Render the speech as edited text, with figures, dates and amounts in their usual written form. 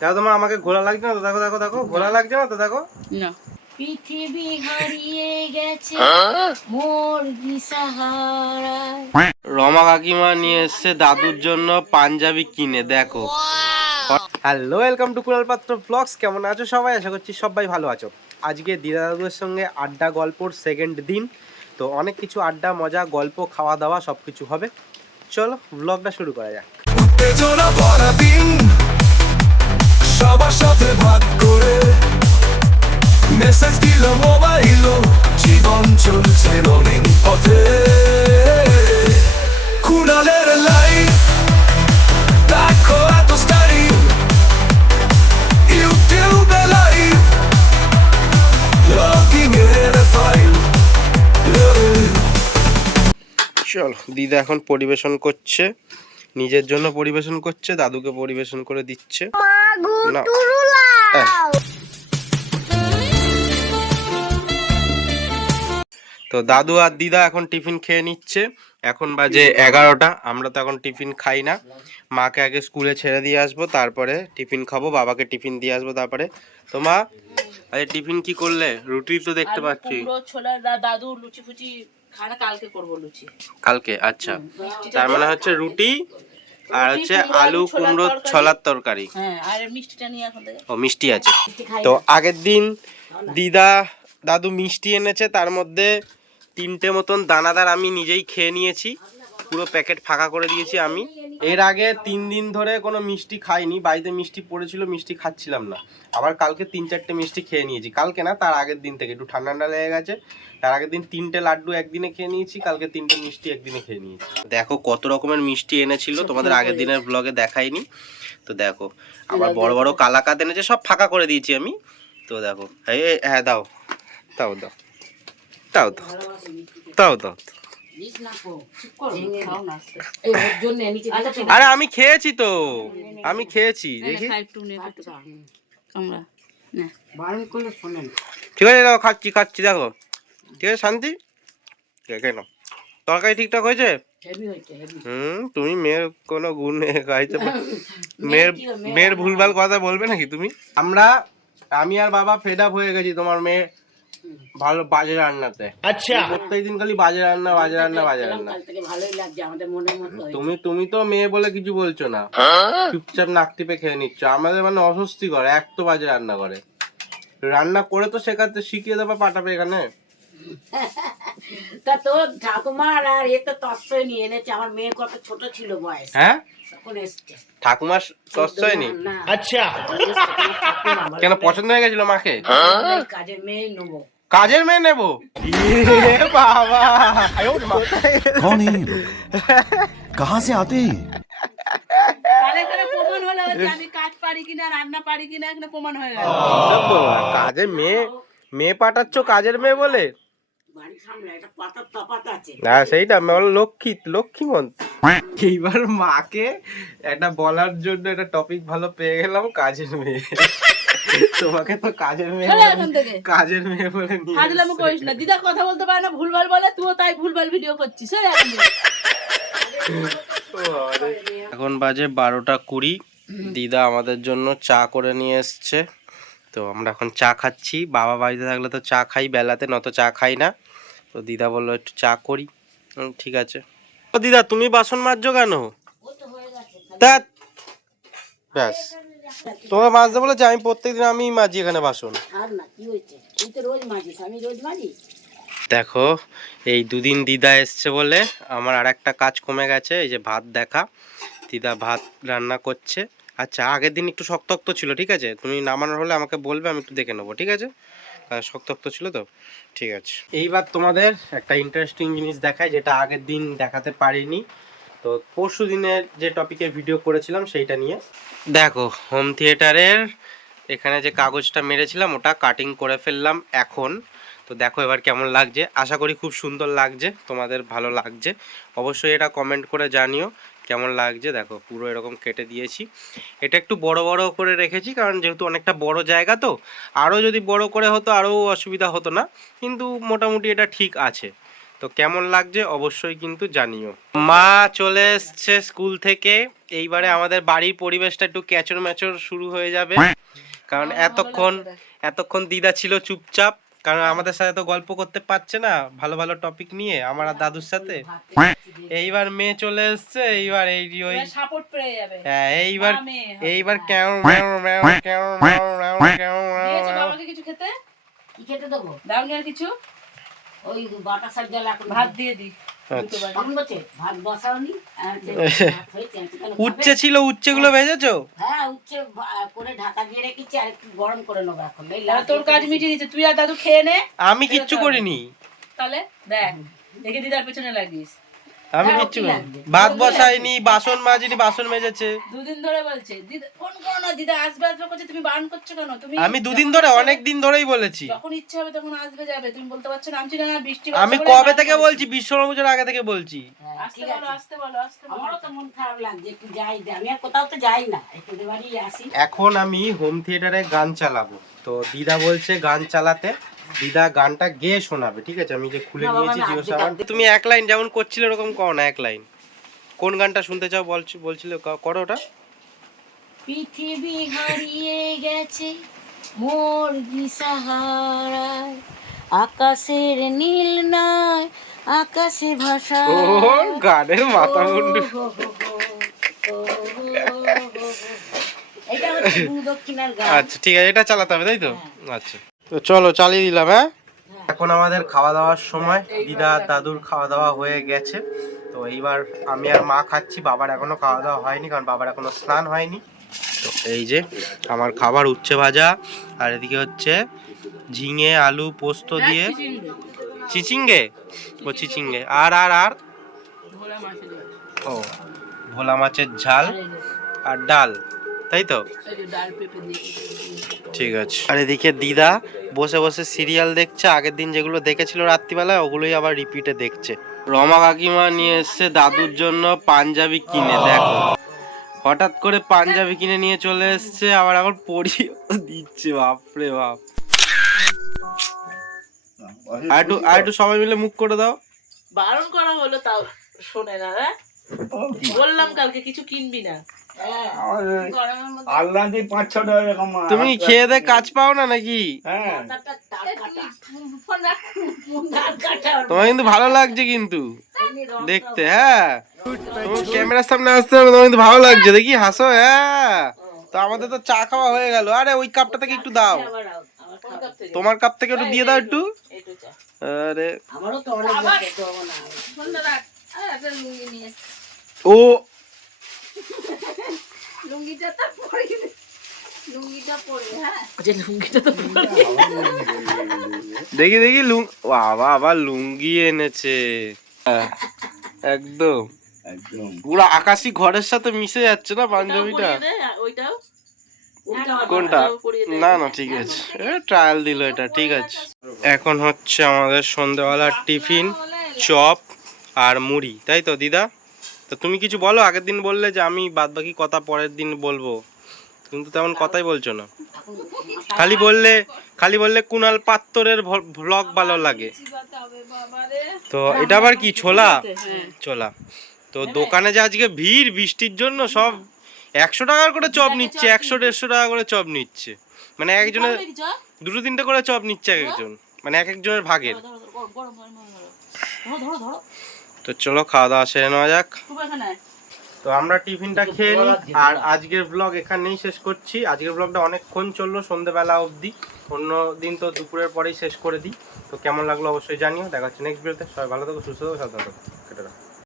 দেখো তোমার আমাকে ঘোলা লাগছে না তো, দেখো দেখো দেখো ঘোলা লাগছে না তো, দেখো না। পৃথিবী হারিয়ে গেছে মোর দিশাহারায়। রমা কাকিমা নিয়ে এসছে দাদুর জন্য পাঞ্জাবি কিনে, দেখো। হ্যালো, ওয়েলকাম টু কুড়াল পাত্র ব্লগস। কেমন আছো সবাই? আশা করছি সবাই ভালো আছো। আজকে দিদা দাদুর সঙ্গে আড্ডা গল্পর সেকেন্ড দিন, তো অনেক কিছু আড্ডা মজা গল্প খাওয়া দাওয়া সব কিছু হবে। চলো ব্লগটা শুরু করা যাক। সবার সাথে ভাগ করে মেসেজ দিল মোবাইল, জীবন চলছে রঙিন পথে। কুড়ালের লাইফ দেখো এত স্টাইল, ইউটিউবে লাইভ লগিং এর ফাইল। চলো, দিদা এখন পরিবেশন করছে, নিজের জন্য পরিবেশন করছে, দাদুকে পরিবেশন করে দিচ্ছে না। তো দাদু আর দিদা এখন টিফিন খেয়ে নিচ্ছে। এখন বাজে 11টা। আমরা তো এখন টিফিন খাই না, মাকে আগে স্কুলে ছেড়ে দিয়ে আসবো, তারপরে টিফিন খাবো, বাবাকে টিফিন দিয়ে আসবো তারপরে। তো মা, আরে টিফিন কি করলে? রুটি তো দেখতে পাচ্ছি। ছোলা দাদু লুচি ফুচি খানা কালকে করবো লুচি। কালকে? আচ্ছা, তার মানে হচ্ছে রুটি আর হচ্ছে আলু কুমড়ো ছোলার তরকারি। হ্যাঁ, আর মিষ্টিটা নিয়ে এখন থেকে। ও মিষ্টি আছে। তো আগের দিন দিদা দাদু মিষ্টি এনেছে, তার মধ্যে 3টে মতন দানাদার আমি নিজেই খেয়ে নিয়েছি, পুরো প্যাকেট ফাঁকা করে দিয়েছি আমি। এর আগে 3 দিন ধরে কোনো মিষ্টি খাইনি, বাড়িতে মিষ্টি পড়েছিল, মিষ্টি খাচ্ছিলাম না। আবার কালকে 3-4টে মিষ্টি খেয়ে নিয়েছি, কালকে না তার আগের দিন থেকে একটু ঠান্ডা ঠান্ডা লেগে গেছে। তার আগের দিন 3টে লাড্ডু একদিনে খেয়ে নিয়েছি, কালকে 3টে মিষ্টি একদিনে খেয়ে নিয়েছি। দেখো কত রকমের মিষ্টি এনেছিল, তোমাদের আগের দিনের ব্লগে দেখাইনি। তো দেখো আবার বড় বড় কালাকাঁদ এনেছে, সব ফাঁকা করে দিয়েছি আমি। তো দেখো, হ্যাঁ দাও দাও দাও দাও দাও দাও দাও। আরে আমি খেয়েছি তো, আমি খেয়েছি, দেখি ঠিক আছে, দেখো খাচ্ছি খাচ্ছি, দেখো ঠিক আছে শান্তি। কেন তরকারি ঠিকঠাক হয়েছে? তুমি মেয়ের কোনো গুণ গাইতে মেয়ের ভুলভাল কথা বলবে নাকি তুমি? আমি আর বাবা ফেড আপ হয়ে গেছি তোমার মেয়ে ভালো বাজে রান্নাতে। আচ্ছা, প্রত্যেকদিন খালি বাজে রান্না বাজে রান্না বাজে রান্না। তুমি তো মেয়ে বলে কিছু বলছো না, চুপচাপ নাক টিপে খেয়ে নিচ্ছ। আমাদের মানে অস্বস্তি করে, এক তো বাজে রান্না করে। রান্না করে তো শেখাতে শিখিয়ে দেবা, পাঠাবে এখানে। তা তোর ঠাকুমার আর এ তো তসই নিয়ে এনেছে, আমার মেয়ে কত ছোট ছিল বয়স। হ্যাঁ, তখন এসছে ঠাকুমার তসই নি। আচ্ছা, কেন পছন্দ হয়ে গেছিল মাকে? কাজের মেয়ে নেবো। কাজের মেয়ে নেবো? বাবা, कौन है ये लोग? कहाँ से आते हैं? তাহলে এখানে প্রমাণ হলো যে আমি কাজ পারি কিনা, রান্না পারি কিনা, এখানে প্রমাণ হয়ে গেল। কাজের মেয়ে পাঠাচ্ছ কাজের মেয়ে বলে? বাড়ি সামনে একটা পাতার তফাৎ আছে। হ্যাঁ, সেইটা আমি বল লক্ষ্মীমন্ত। এইবার মাকে একটা বলার জন্য একটা টপিক ভালো পেয়ে গেলাম, কাজের মেয়ে। তোমাকে তো কাজের মেয়ে বলে নিয়ে ফাজলামো করিস না। দিদা কথা বলতে পারে না, ভুলভাল বলে, তুইও তাই ভুলভাল ভিডিও করছিস। এখন বাজে 12টা 20। দিদা আমাদের জন্য চা করে নিয়ে এসছে, তো আমরা এখন চা খাচ্ছি। বাবা বাড়িতে থাকলে তো চা খাই বেলাতে, নত চা খাই না। তো দিদা বললো একটু চা করি, ঠিক আছে। ও দিদা, তুমি বাসন মাজছো কেন? ব্যাস, তোমাকে মাজতে বলেছে, আমি প্রত্যেকদিন আমি মাজি এখানে বাসন। দেখো, এই 2 দিন দিদা এসছে বলে আমার আর একটা কাজ কমে গেছে। এই যে ভাত দেখা, দিদা ভাত রান্না করছে। আচ্ছা, আগের দিন একটু শক্ত ছিল, ঠিক আছে, তুমি নামানোর হলে আমাকে বলবে, আমি একটু দেখে নেবো, ঠিক আছে। শক্ত ছিল তো, ঠিক আছে। এইবার তোমাদের একটা ইন্টারেস্টিং জিনিস দেখায়, যেটা আগের দিন দেখাতে পারিনি। তো পরশু দিনের যে টপিকে ভিডিও করেছিলাম সেইটা নিয়ে। দেখো, হোম থিয়েটারের এখানে যে কাগজটা মেরেছিলাম ওটা কাটিং করে ফেললাম এখন। তো দেখো এবার কেমন লাগছে, আশা করি খুব সুন্দর লাগছে, তোমাদের ভালো লাগছে অবশ্যই এটা কমেন্ট করে জানিও কেমন লাগছে। দেখো পুরো এরকম কেটে দিয়েছি, এটা একটু বড় বড় করে রেখেছি কারণ যেহেতু অনেকটা বড় জায়গা, তো আরও যদি বড় করে হতো আরও অসুবিধা হতো না, কিন্তু মোটামুটি এটা ঠিক আছে। তো কেমন লাগছে অবশ্যই কিন্তু জানিও। মা চলে এসছে স্কুল থেকে, এইবারে আমাদের বাড়ির পরিবেশটা একটু ক্যাচর ম্যাচর শুরু হয়ে যাবে, কারণ এতক্ষণ দিদা ছিল চুপচাপ, কারণ আমাদের সাথে তো গল্প করতে পারছে না ভালো ভালো টপিক নিয়ে আমার আর দাদুর সাথে। এইবার মেয়ে চলে এসছে, এইবার এই ওই সাপোর্ট পেয়ে যাবে। হ্যাঁ এইবার কেউ দিয়েছে বাবাকে কিছু খেতে? কি খেতে দেবো? দাওনি আর কিছু? ওই বাটা সার জল এখন ভাত দিয়ে দি। কখন বলছে ভাত বসাওনি? উচ্ছে ছিল, উচ্ছে গুলো ভেজেছো? হ্যাঁ উচ্ছে করে ঢাকা দিয়ে রেখেছি, আর একটু গরম করে নেবো এখন। তোর কাজ মিটিয়ে দিচ্ছে, তুই আর দাদু খেয়ে নে। আমি কিচ্ছু করিনি। তাহলে দেখ দেখে দিদার পেছনে লাগিস। আমি কিচ্ছু করিনি, ভাত বসাইনি, বাসন মাজিনি, বাসন মেজেছে। দুদিন ধরে বলছে দিদা ফোন করো না, দিদা আসবে আসবে করছে, তুমি বারণ করছো কেন? তুমি আমি দুদিন ধরে, অনেক দিন ধরেই বলেছি যখন ইচ্ছা হবে তখন আসবে যাবে, তুমি বলতে পারছো না আমি না বৃষ্টি। আমি কবে থেকে বলছি, বিশ্বকর্মা পুজোর আগে থেকে বলছি। আসতে বলো আসতে বলো আসতে বলো। আমারও তো মন খারাপ লাগছে, একটু যাই, আমি আর কোথাও তো যাই না, একটু বাড়ি আসি। এখন আমি হোম থিয়েটারে গান চালাবো, তো দিদা বলছে গান চালাতে, দিদা গানটা গেয়ে শোনাবে, ঠিক আছে? আমি যে খুলে নিয়েছি জিও সাউন্ড। তুমি এক লাইন যেমন করছিলে ওরকম করো না, এক লাইন। কোন গানটা শুনতে চাও বলছিলে, করো ওটা। পৃথিবী হারিয়ে গেছে মোর দিশাহারায়, আকাশের নীল নয় আকাশে ভাষা। ও গানের মাথা মুন্ডু। এটা হচ্ছে দক্ষিণার গান। আচ্ছা ঠিক আছে, এটা চালাতে হবে তাই তো? আচ্ছা তো চলো চালিয়ে দিলাম। হ্যাঁ এখন আমাদের খাওয়া দাওয়ার সময়, দিদা দাদুর খাওয়া দাওয়া হয়ে গেছে, তো এইবার আমি আর মা খাচ্ছি। বাবার এখনো খাওয়া দাওয়া হয়নি, কারণ বাবার এখনো স্নান হয়নি। তো এই যে আমার খাবার, উচ্ছে ভাজা, আর এদিকে হচ্ছে ঝিঙে আলু পোস্ত দিয়ে চিচিঙ্গে, ও চিচিঙ্গে, আর আর আর ও ভোলা মাছের ঝাল আর ডাল, তাই তো? ঠিক আছে। আর এদিকে দিদা বসে বসে সিরিয়াল দেখছে, আগের দিন যেগুলো দেখেছিল রাত্রিবেলায় ওগুলোই আবার রিপিটে দেখছে। রমা কাকিমা নিয়ে এসছে দাদুর জন্য পাঞ্জাবি কিনে, দেখো হঠাৎ করে পাঞ্জাবি কিনে নিয়ে চলে এসছে, আবার এখন পরিয়ে দিচ্ছে, বাপরে বাপ। আর একটু সবাই মিলে মুখ করে দাও। বারণ করা হলো তাও শোনে না। বললাম কালকে কিছু কিনবি না। তুমি খেয়ে দে কাজ পাও না নাকি? তোমার কিন্তু ভালো লাগছে কিন্তু দেখতে। হ্যাঁ ক্যামেরার সামনে আসতে হবে, তোমার কিন্তু ভালো লাগছে, দেখি হাসো। হ্যাঁ তো আমাদের তো চা খাওয়া হয়ে গেল। আরে ওই কাপটা থেকে একটু দাও, তোমার কাপ থেকে একটু দিয়ে দাও একটু। আরে ও দেখি দেখি বাবা আবার লুঙ্গি এনেছে, একদম পুরো আকাশি ঘরের সাথে মিশে যাচ্ছে না পাঞ্জাবিটা। কোনটা? না না ঠিক আছে, ট্রায়াল দিল এটা, ঠিক আছে। এখন হচ্ছে আমাদের সন্ধ্যেবেলার টিফিন, চপ আর মুড়ি, তাই তো দিদা? তো তুমি কিছু বলো, আগের দিন বললে যে আমি বাদ বাকি কথা পরের দিন বলবো, কিন্তু তেমন কথাই বলছো না, খালি বললে কুনাল পাত্তরের ভ্লগ ভালো লাগে। তো এটা আবার কি ছোলা? ছোলা তো দোকানে যে আজকে ভিড় বৃষ্টির জন্য, সব 100 টাকার করে চপ নিচ্ছে, 100-150 টাকা করে চপ নিচ্ছে, মানে একজনের 2-3টে করে চপ নিচ্ছে এক একজন, মানে এক একজনের ভাগের। তো চলো খাওয়া দাওয়া সেরে নেওয়া যাক। তো আমরা টিফিনটা খেয়ে নিই, আর আজকের ব্লগ এখানেই শেষ করছি। আজকের ব্লগটা অনেকক্ষণ চললো, সন্ধ্যেবেলা অবধি, অন্য দিন তো দুপুরের পরেই শেষ করে দিই। তো কেমন লাগলো অবশ্যই জানিও। দেখা হচ্ছে নেক্সট ভিডিওতে। সবাই ভালো থাকো, সুস্থ থাকো, সাবধানে থাকো।